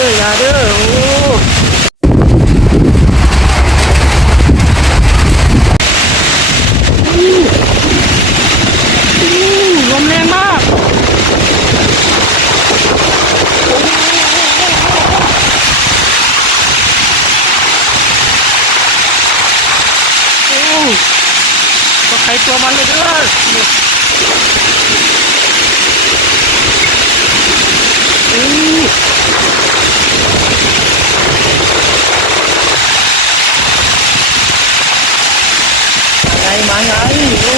ด้อยาเด้อโอ้อู้ลมแรงมาก โอ้ก็ใครตัวมันเลยเด้อไง มาไงโอ้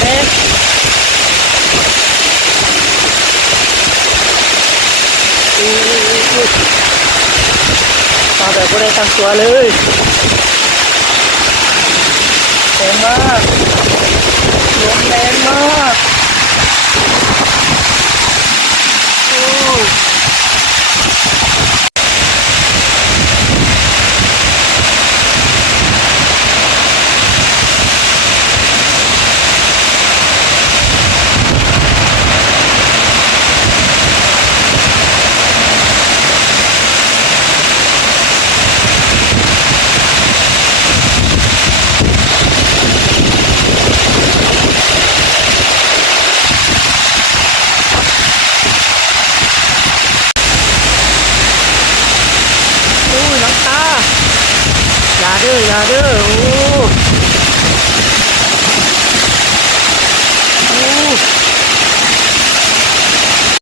เล็กอู้อู้มาแบบไม่ได้ตั้งตัวเลยแรงมากลมแรงมากโอ้ อู้น้ำ